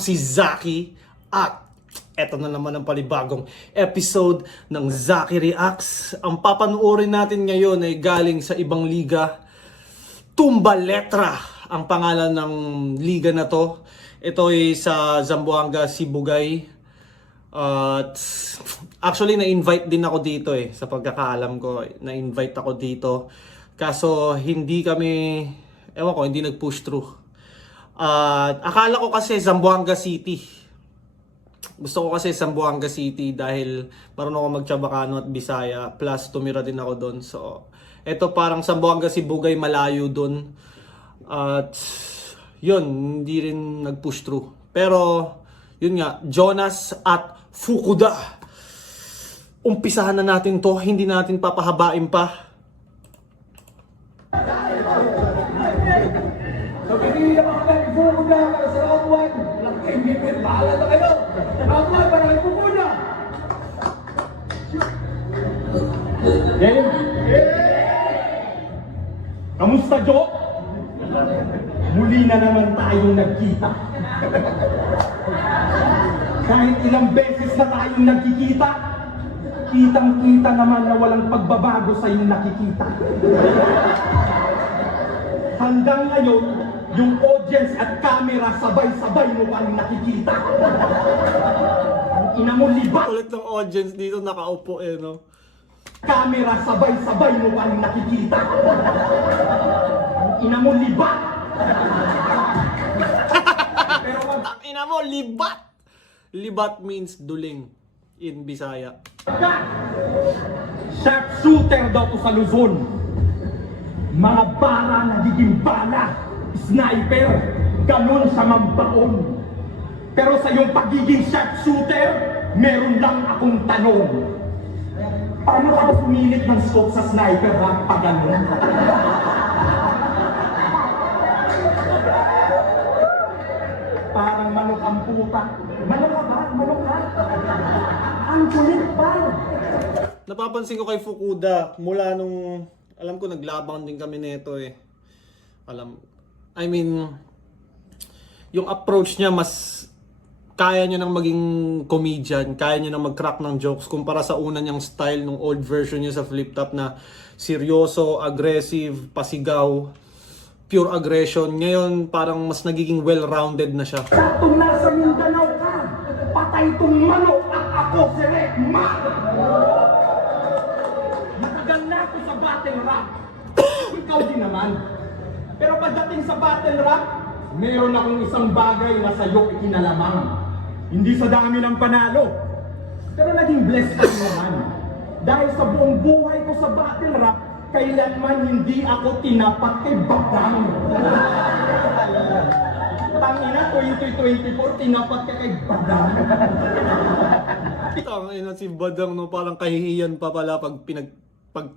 si Zaki at eto na naman ang panibagong episode ng Zaki Reacts. Ang papanuorin natin ngayon ay galing sa ibang liga. Tumba Letra ang pangalan ng liga na to. Ito ay sa Zamboanga, Sibugay. At actually na-invite din ako dito sa pagkakaalam ko. Na-invite ako dito. Kaso hindi kami, hindi nag-push through. Akala ko kasi Zamboanga City. Gusto ko kasi Zamboanga City dahil marunong ako mag-Chabacano at Bisaya. Plus tumira din ako doon. So, ito parang Zamboanga Sibugay, malayo doon. At yun, hindi rin nag-push through. Pero, yun nga, Jonas at Fukuda. Umpisahan na natin to. Hindi natin papahabain pa. So, pipili naman kayo ni Fukuda para sa round 1. Nakakaingipin, bahala na kayo. Round 1 para kay Fukuda. Game? Kamusta, Jo? Muli na naman tayong nagkita. Kahit ilang beses na tayong nagkikita, kitang-kita naman na walang pagbabago sa iyong nakikita. Hanggang ngayon, yung audience at camera sabay-sabay mo pa rin nakikita. Ang ina mo liba. Ulit ng audience dito nakaupo no? Camera sabay-sabay mo pa rin nakikita. Ang ina mo liba. Pero Ang ina mo, libat! Libat means duling in Bisaya. sharpshooter daw to sa Luzon. Mga bara nagiging bala. Sniper, ganun sa mambaon. Pero sa iyong pagiging sharpshooter, meron lang akong tanong. Paano ka ba pumilit ng scope sa sniper ha? Pag ganun? Parang manok ang puta. Manok ka ba? Manok ka? Ang kulit pa. Napapansin ko kay Fukuda, mula nung, alam ko naglabang din kami nito yung approach niya mas kaya niya nang maging comedian, kaya niya nang mag-crack ng jokes kumpara sa una niyang style nung old version niya sa Flip Top na seryoso, aggressive, pasigaw, pure aggression. Ngayon parang mas nagiging well-rounded na siya. Saktong nasa Mindanao ka, patay tong manok at ako si Rekma. Matagal na ako sa battle rap. Ikaw din naman. Pero pagdating sa battle rap, meron akong isang bagay na sa'yo ikinalamang. Hindi sa dami ng panalo, pero naging blessed ka naman. Dahil sa buong buhay ko sa battle rap, kailanman hindi ako tinapat kay Badang. Tangina, 2024, tinapat ka kay Badang. Tangina si Badang, no, parang kahihiyan pa pala pag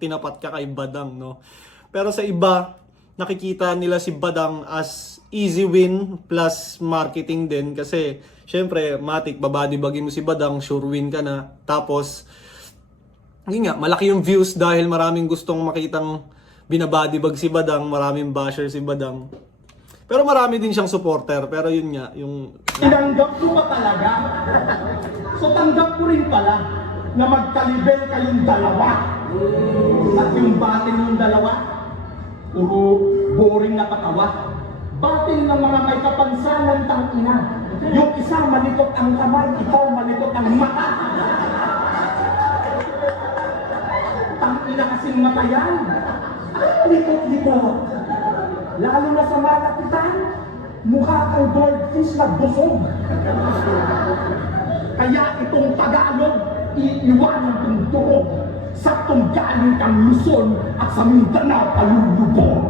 tinapat ka kay Badang, no. Pero sa iba, nakikita nila si Badang as easy win plus marketing din kasi syempre matik babadibagin mo si Badang, sure win ka na. Tapos yun nga, malaki yung views dahil maraming gustong makitang binabadibag si Badang, maraming basher si Badang. Pero marami din siyang supporter, pero yun nga, yung Tinanggap ko pa talaga. So tanggap ko rin pala na magkalibel kayong dalawa. At yung battle ng dalawa, puro boring na katawa. Battle ng mga may kapansanan tangina. Yung isa malikot ang kamay, ikaw malikot ang mata. Tangina kasing mata yan. Likot-likot. Lalo na sa malapitan, mukha kang goldfish na busog. Kaya itong Tagalog, iiwanan kong durog. Saktong galing kang Luzon at sa Mindanao kalulubog.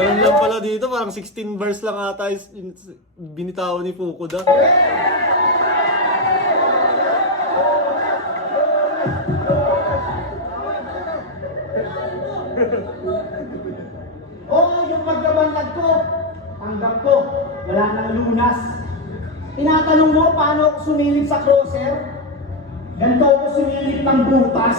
ganun lang pala dito, parang 16 verse lang ata binitawan ni Fukuda. Yung pagkabanlag ko, tanggap ko, wala nang lunas. Tinatanong mo paano ako sumilip sa crosser? Ganito ako sumilip ng butas.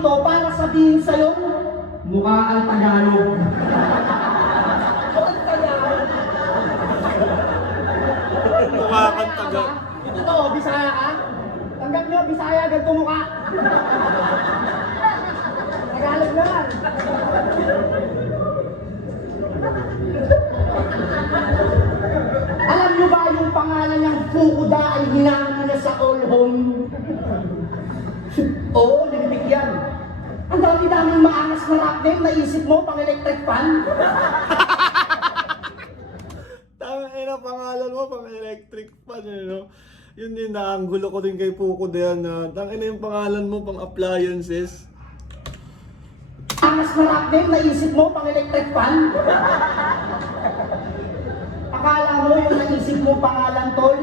dito para sabihin sa'yo, Mukha ang Tagalog. ang Tagalog. Mukha kang taga. Ito to, Bisaya ka? Tanggap nyo, Bisaya, ganito mukha. Tagalog naman. Alam nyo ba yung pangalan niyang Fukuda ay hinangan niya sa all home? Oo, limpik yan. Ang dami-daming maangas na rap name, naisip mo pang electric fan? Tangin na pangalan mo, pang electric fan, no? Yun din, naanggulo ko din kay Puko din na tangin na yung pangalan mo, pang appliances. Angas na rap name, naisip mo pang electric fan? Akala mo yung naisip mo pangalan tol?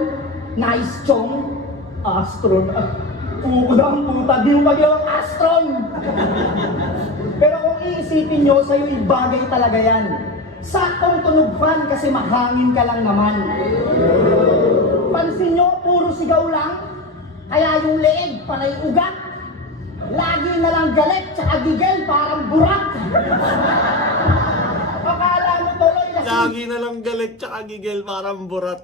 Nice chong? Astron. Fukuda ang puta, di mo magawang Astron! Pero kung iisipin nyo, sa'yo ibagay talaga yan. Saktong tunog fan kasi mahangin ka lang naman. Pansin nyo, puro sigaw lang. Kaya yung leeg, panay ugat. Lagi na lang galit, tsaka gigil, parang burak. Akala mo tuloy na Lagi na lang galit tsaka gigil, parang burat.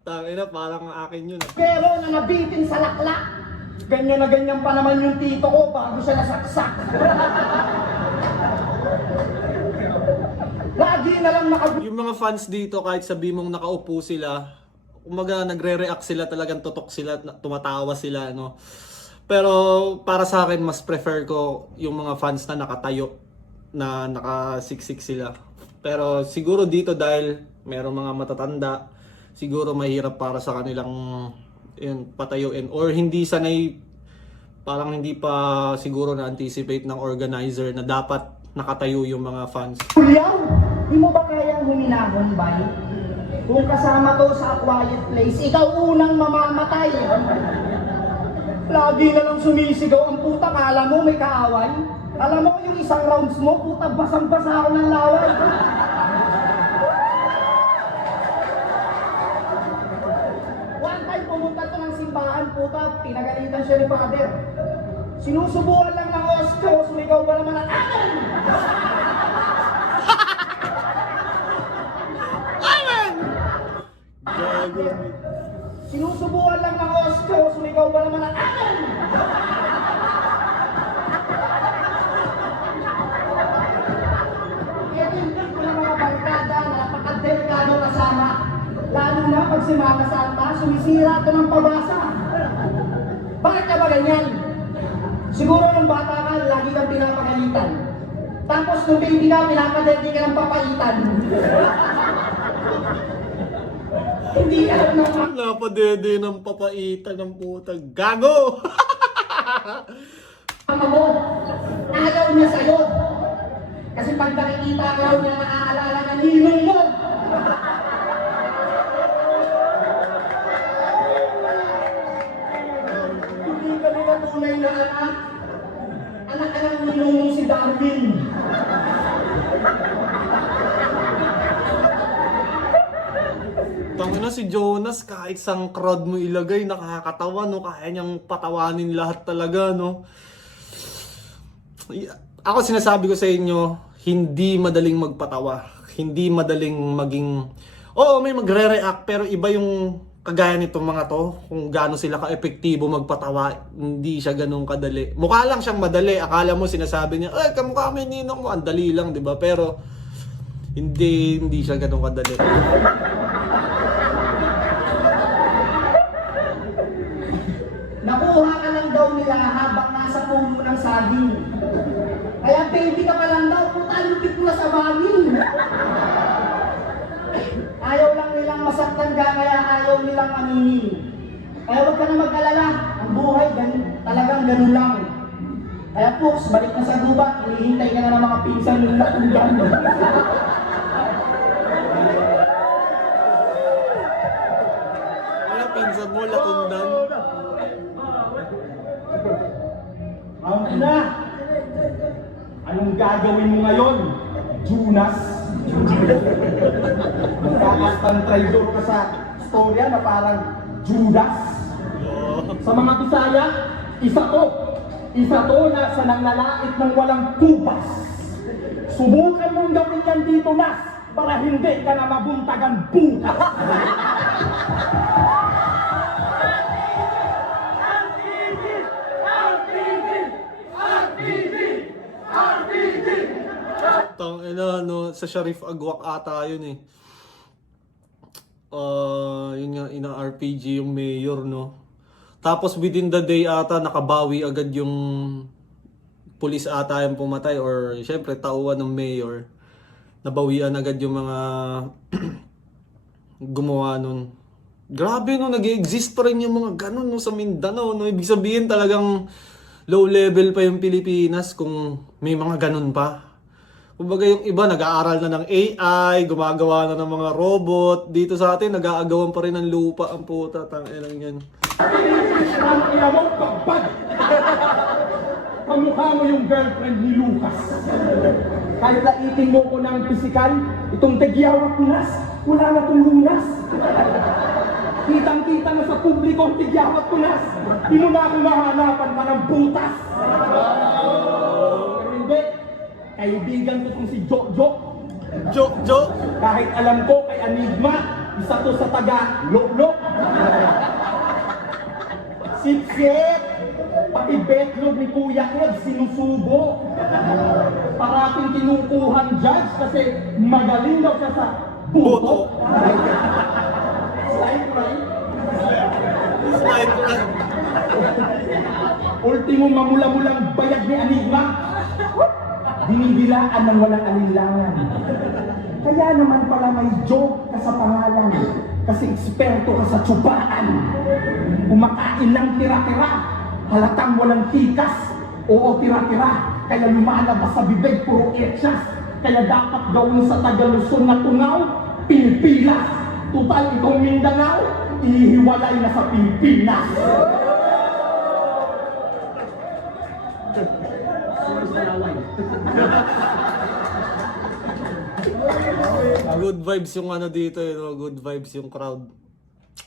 Tangin na, parang akin yun. pero na nabitin sa laklak. Ganyan na ganyan pa naman yung tito ko bago siya nasaksak. Lagi na lang Yung mga fans dito, kahit sabi mong nakaupo sila, umaga nagre-react sila, talagang tutok sila, tumatawa sila, no? Pero para sa akin, mas prefer ko yung mga fans na nakatayo, na nakasiksik sila. Pero siguro dito dahil merong mga matatanda, siguro mahirap para sa kanilang yun, patayuin. Or hindi sanay, parang hindi pa siguro na-anticipate ng organizer na dapat nakatayo yung mga fans. Kuyaw, di mo ba kayang huminahon, bay? Kung kasama to sa quiet place, ikaw unang mamamatay. Lagi na lang sumisigaw ang puta, kala mo may kaaway. Alam mo yung isang rounds mo, puta, basang-basa ako ng laway. One time pumunta to ng simbahan, puta, pinagalitan siya ni Father. Sinusubuan lang ng ostyo, sumigaw ba naman ang amen? Gago. Sinusubuan lang ng ostyo, sumigaw ba naman ang amen? Itindig ko ng mga barkada na napakadelikado kasama. Lalo na pag si Mama Santa, sumisira ito ng pabasa. Bakit ka ba ganyan? Siguro nung bata ka, lagi kang pinapagalitan. Tapos nung baby ka, pinapadedi ka ng papaitan. Hindi ka lang naman. Napadede ng papaitan ng putang gago. Mama mo, ayaw niya sa'yo. Kasi pag nakikita ka raw niya, naaalala ng ninong mo. Hindi ka nila tunay na anak. Anak ka ng ninong mo si Darwin. Tangina si Jonas, kahit sang crowd mo ilagay, nakakatawa, no? Kaya niyang patawanin lahat talaga, no? Ako sinasabi ko sa inyo, hindi madaling magpatawa. Hindi madaling maging... Oo, may magre-react, pero iba yung kagaya nitong mga to. Kung gaano sila ka-epektibo magpatawa, hindi siya ganun kadali. Mukha lang siyang madali. Akala mo sinasabi niya, ay, kamukha mo yung ninong mo. Ang dali lang, di ba? Pero hindi siya ganun kadali. Nakuha ka lang daw nila habang nasa puno ng saging. Kaya baby ka pa lang daw, puta, lupit mo na sa baging. Ayaw lang nilang masaktan ka, kaya ayaw nilang aminin. Kaya huwag ka na mag-alala, ang buhay talagang ganun lang. Kaya Pux, balik na sa gubat, hinihintay ka na ng mga pinsan ng latundan. Kaya pinsan mo, latundan. Ang ina! Anong gagawin mo ngayon, Jonas? Magkakastang traitor ka sa storya na parang Judas. Sa mga Bisaya, isa to. Isa to na sa nanlalait ng walang kubas. Subukan mong gawin yan dito, Nas, para hindi ka na mabuntagan bukas. Tang ina, no, sa Sharif Agwak ata yun eh. Yun nga, ina-RPG yung mayor, no. Tapos within the day ata, nakabawi agad yung police ata yung pumatay, or syempre tauhan ng mayor. Nabawian agad yung mga gumawa nun. Grabe, no, nag-exist pa rin yung mga ganun, no, sa Mindanao, no. Ibig sabihin talagang low level pa yung Pilipinas kung may mga ganun pa. Kumbaga yung iba nag-aaral na ng AI, gumagawa na ng mga robot. Dito sa atin, nag-aagawan pa rin ng lupa ang puta. Tangina yan. Ang ina mo, pagbag! Kamukha mo yung girlfriend ni Lucas. Kahit laitin mo ko ng pisikal, itong tigyawak Nas, wala na itong lunas. Kitang-kita na sa publiko ang tigyawak Nas. Di mo na ako mahanapan pa ng butas. Pero hindi. Kaibigan ko itong si Jojo. Jo! Kahit alam ko kay Enigma, isa to sa taga Lok-Lok. Sip-sip! Pati betlog ni Kuya Ed, sinusubo. Parating kinukuhan judge kasi magaling daw siya sa buto. Slide right? Slide right. Ultimo mamula-mulang bayag ni Enigma. Dinidilaan ng walang alinlangan. Kaya naman pala may joke ka sa pangalan. Kasi eksperto ka sa tsubaan. Kumakain ng tira-tira. Halatang walang tikas. Oo, tira-tira. Kaya lumalabas sa bibig, puro etsyas. Kaya dapat gawin sa Tagaluson na tungaw, Pilipinas. Tutal itong Mindanao, ihiwalay na sa Pilipinas. Good vibes yung ano dito, you know, good vibes yung crowd.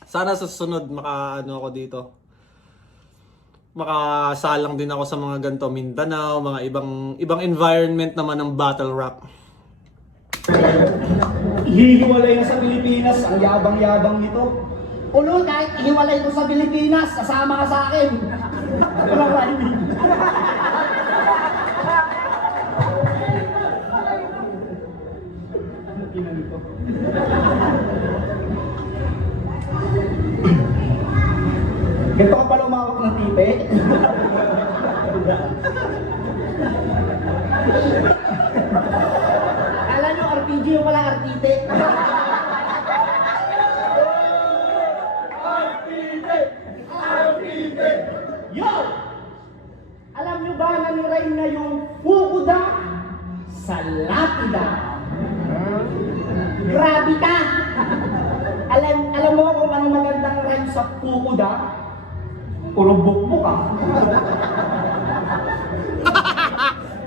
Sana sa susunod maka-ano ako dito. Makasalang din ako sa mga ganito, Mindanao, mga ibang environment naman ng battle rap. Hihiwalay na sa Pilipinas, ang yabang-yabang nito. Ulo, kahit ihiwalay ko sa Pilipinas, kasama ka sa akin. Walang rhyming. Ganito ka pala umawak ng tipe. Akala nyo RPG yung pala artite. Yo! Alam nyo ba na nirain na yung Fukuda sa Lapida? Grabe ka! Alam mo kung ano magandang rhyme sa Fukuda? Puro bukbuk ka.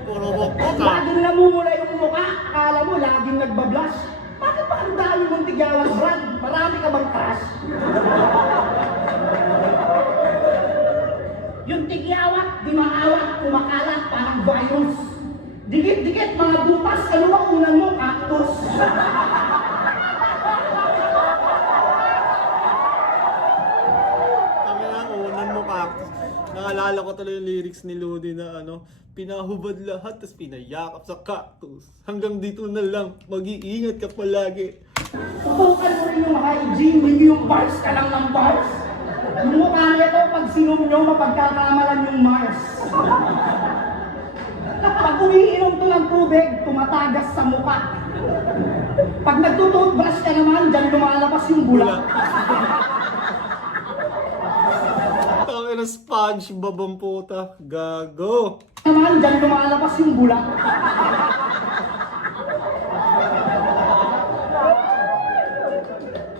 Puro bokbok ka. Laging namumula yung mukha. Akala mo laging nagbablush. Bakit ba ang dami mong tigyawan, Brad? Marami ka bang crush? Yung tigyawat, di maawat, kumakalat, parang virus. Dikit-dikit, mga butas, ano ba unan mo? Cactus. Unan mo pa. Naalala ko tuloy yung lyrics ni Lodi na ano, pinahubad lahat tas pinayakap sa cactus. Hanggang dito na lang, mag-iingat ka palagi. Subukan mo rin yung hygiene, hindi yung bars ka lang ng bars. Yung mukha nito, pag sinom nyo, mapagkakamalan yung Mars. Pag umiinom to ng tubig, tumatagas sa mukha. Pag nagtututbrush ka naman, dyan lumalabas yung bulak. Tangina SpongeBob ang puta. Gago. Naman, dyan lumalabas yung bulak.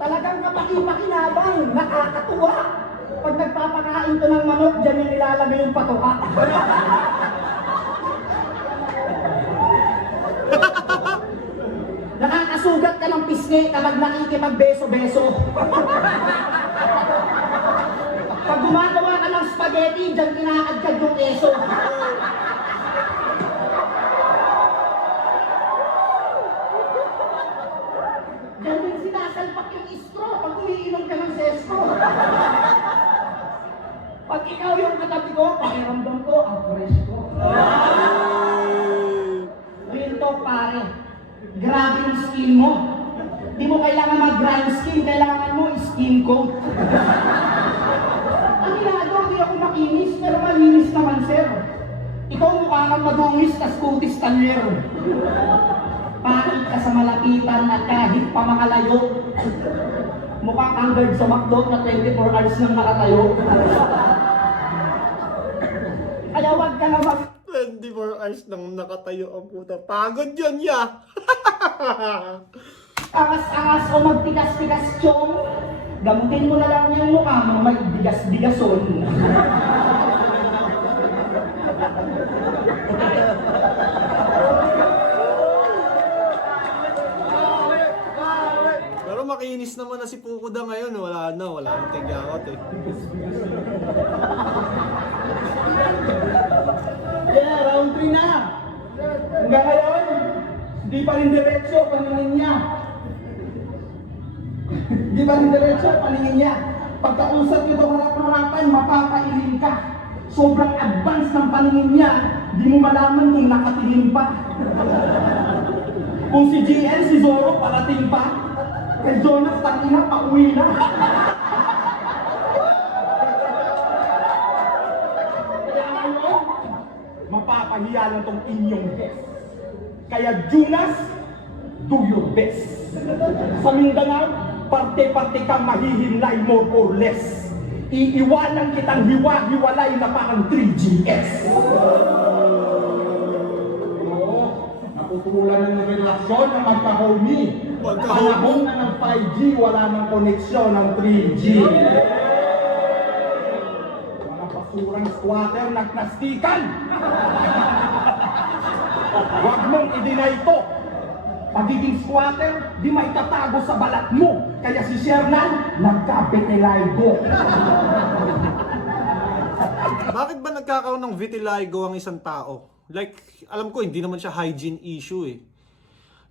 Talagang kapaki-pakinabang, nakakatuwa. Pag nagpapakain to ng manok, dyan yung nilalagay yung patoka. Nakakasugat ka ng pisngi kapag nakikipagbeso-beso. Pag gumagawa ka ng spaghetti, spaghetti, dyan kinakadkad yung keso. Dyan din sinasalpak yung straw pag umiinom ka ng sesko. Pag ikaw yung katabi ko, pakiramdam ko, ang fresh ko. Real talk, pare. Grabe yung skin mo. Di mo kailangan mag-grind skin, kailangan mo skin coat. Aminado, di ako makinis, pero malinis naman, sir. Ikaw mukha kang madungis, tas kutis talyer. Pahit ka sa malapitan at kahit pa makalayo. Mukhang kang guard sa McDo na 24 hours nang nakatayo. Kaya wag ka na 24 hours nang nakatayo ang puta. Pagod yun, ya! angas-angas o magtigas-tigas chong. Gamutin mo na lang yung mukha mo, may bigas-bigason. Pero makinis naman na si Pukuda ngayon. Wala nang tigawat eh. Yeah, round 3 na. Hanggang ngayon, di pa rin diretso paningin niya. Di pa rin diretso paningin niya. Pagkausap nito harap-harapan, mapapailing ka. Sobrang advance ng paningin niya, di mo malaman kung nakatingin pa. Kung si GN, si Zoro, parating pa. Kay Jonas, tangina, pauwi na. Kaya ngayon, mapapahiya lang tong inyong best. Kaya Jonas, do your best. Sa Mindanao, parte-parte kang mahihimlay more or less. Iiwanan kitang hiwa-hiwalay na parang 3GS. Oo, natutulan ng relasyon na magka-homie. Panahon na ng 5G, wala nang koneksyon ng 3G. Mga basurang squatter nagplastikan. Huwag mong i-deny ito. Pagiging squatter, di may tatago sa balat mo. Kaya si Shernan, nagka-vitiligo. Bakit ba nagkakaroon ng vitiligo ang isang tao? Like, alam ko, hindi naman siya hygiene issue eh.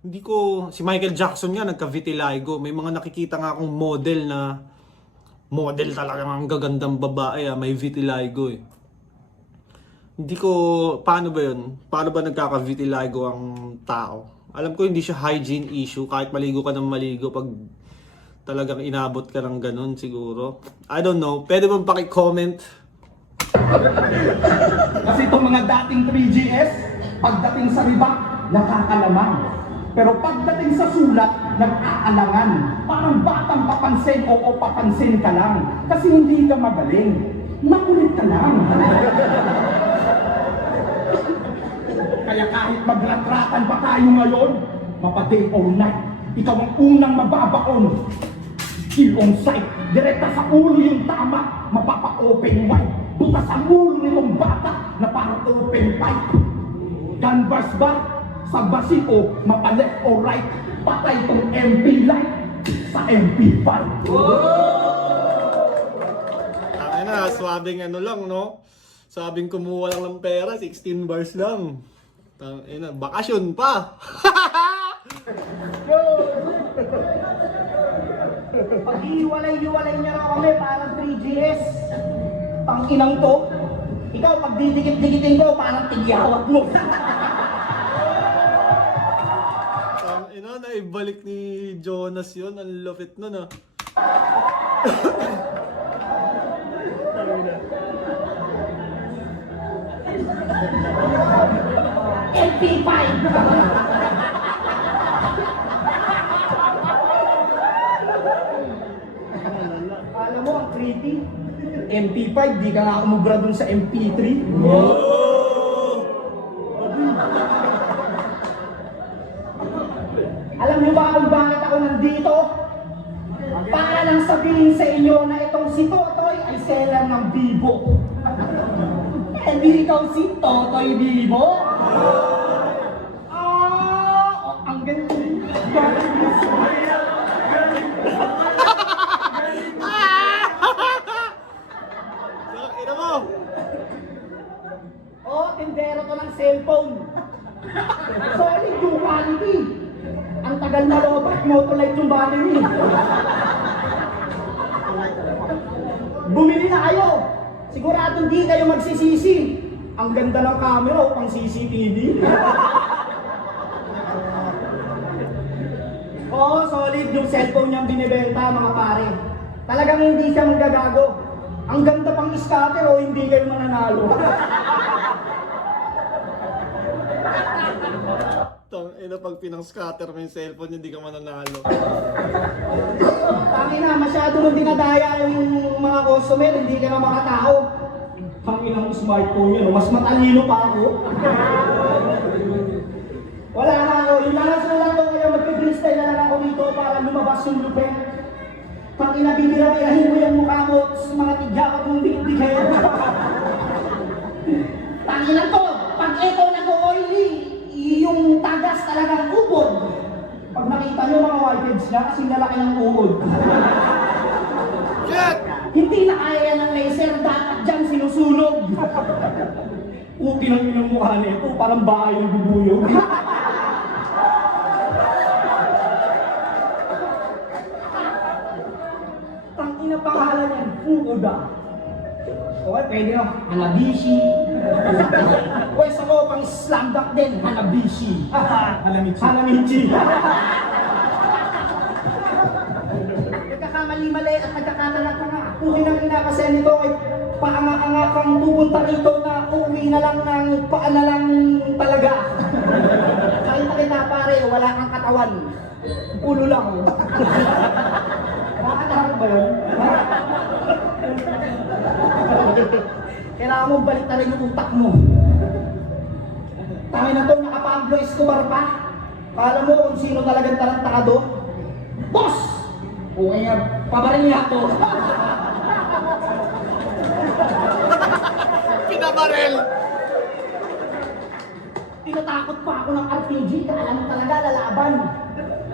Hindi ko, si Michael Jackson nga nagka-vitiligo. May mga nakikita nga akong model na, model talaga ang gagandang babae may vitiligo eh. Hindi ko, paano ba yun? Paano ba nagkaka-vitiligo ang tao? Alam ko hindi siya hygiene issue, kahit maligo ka ng maligo pag talagang inabot ka ng ganun siguro. I don't know, pwede bang paki-comment? Kasi itong mga dating 3GS, pagdating sa riba, nakakalamang. Pero pagdating sa sulat, nag-aalangan. Parang batang papansin, oo papansin ka lang. Kasi hindi ka magaling. Makulit ka lang. Kaya kahit maglatratan pa tayo ngayon, mapa-day or night, ikaw ang unang mababaon. Kill on sight, direkta sa ulo yung tama, mapapa-open wide. Butas ang ulo nitong bata na parang open pipe. Gun bars ba? Sa basi o mapa-left or right, patay tong MP light sa MP5. Ay na, swabing ano lang, no? Sabing kumuha lang ng pera, 16 bars lang. Ina, bakasyon pa. Pag hiwalay-hiwalay niya raw kami parang 3GS. Pang-inang to. Ikaw, pag didikit-dikitin ko, parang tigyawat mo. Ina, naibalik ni Jonas yun. Ang lupit nun MP5! Alam mo, ang creepy. MP5, di ka nga umubra dun sa MP3. Alam niyo ba kung bakit ako nandito? Para lang sabihin sa inyo na itong si Totoy ay seller ng Bibo. Hindi ikaw si Totoy Bibo? Ang galing. Ina mo! tindero to ng cellphone. Solid yung quality. Ang tagal na lobat, motolite yung battery. Bumili na kayo. Sigurado hindi kayo magsisisi. Ang ganda ng camera o pang CCTV. Oo, solid yung cellphone niyang binibenta, mga pare. Talagang hindi siya magagago. Ang ganda pang scatter o hindi kayo mananalo. Ina, pag pinang-scatter mo yung cellphone, hindi ka mananalo. Tangin na, masyado nung dinadaya yung mga customer, hindi ka na makatao. Tangin ang smartphone yun, mas matalino pa ako. Wala na ako, yung langas-ulan ko kaya mag-freestyle na lang ako dito para lumabas yung lupin. Tangin na, bibira-birahin mo yung mukha mo sa mga tigyawat mong di kayo. Tangin na to, pag ito nag-oily, yung tagas talagang ubod. Pag nakita nyo mga whiteheads na, kasing lalaki ng ubod. Shit! Hindi na kaya yan ng laser, dapat dyan sinusunog. Uti ng inang mukha nito, parang bahay ng bubuyog. Tangina pangalan yan, Fukuda. Okay, pwede na. Hanabishi. Pwes ako pang slam dunk din, Hanabishi. Halamichi. Hanamichi. Nagkakamali-mali at nagkakatalak-tanga. Uwi nang inakasya nito ay paanga-anga kang pupunta rito na uwi na lang ng paa na lang talaga. Kahit kita pare, wala kang katawan. Ulo lang. Nakakatarap ba yun? Kailangan mo balik na rin yung utak mo. Tayo na to, naka-Pablo Escobar pa. Kala mo kung sino talagang tarantakado? Boss! Okay nga, pabaril niya to. Pinabarel! Tinatakot pa ako ng RPG, alam mo talaga lalaban.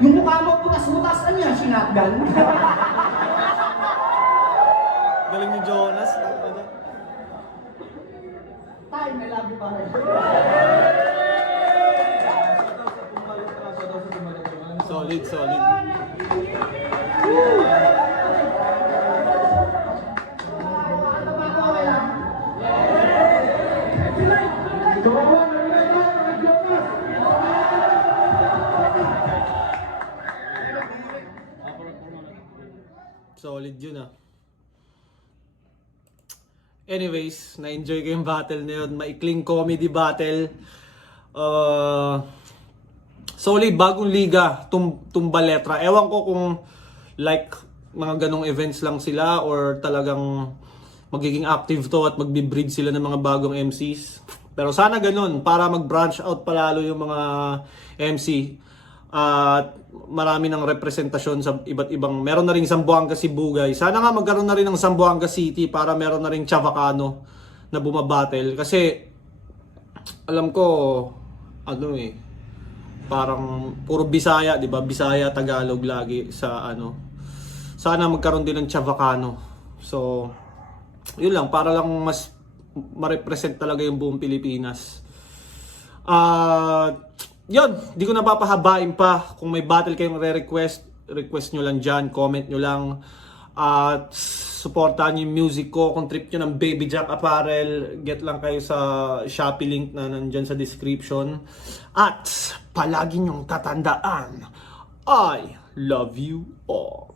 Yung mukha mo butas-butas, ano yan, sinatgan? Galing ni Jonas. Time, I love you pare. Solid, solid. Ano ba ako, okay lang? Solid yun ah. Anyways, na-enjoy ko yung battle na yun. Maikling comedy battle. Solid, bagong liga. Tumba letra. Ewan ko kung like mga ganong events lang sila or talagang magiging active to at magbe-breed sila ng mga bagong MCs. Pero sana ganun para mag-branch out palalo yung mga MC. At marami ng representasyon sa iba't ibang, meron na rin Zamboanga Sibugay. Sana nga magkaroon na rin ng Zamboanga City para meron na rin Chavacano na bumabattle. Kasi alam ko ano parang puro Bisaya, 'di ba? Bisaya, Tagalog lagi sa ano. Sana magkaroon din ng Chavacano. So yun lang, para lang mas ma-represent talaga yung buong Pilipinas. Yun, di ko napapahabain pa. Kung may battle kayong request nyo lang dyan, comment nyo lang. At supportahan nyo yung music ko. Kung trip nyo ng Baby Jack Apparel, get lang kayo sa Shopee link na nandyan sa description. At palagi nyong tatandaan, I love you all.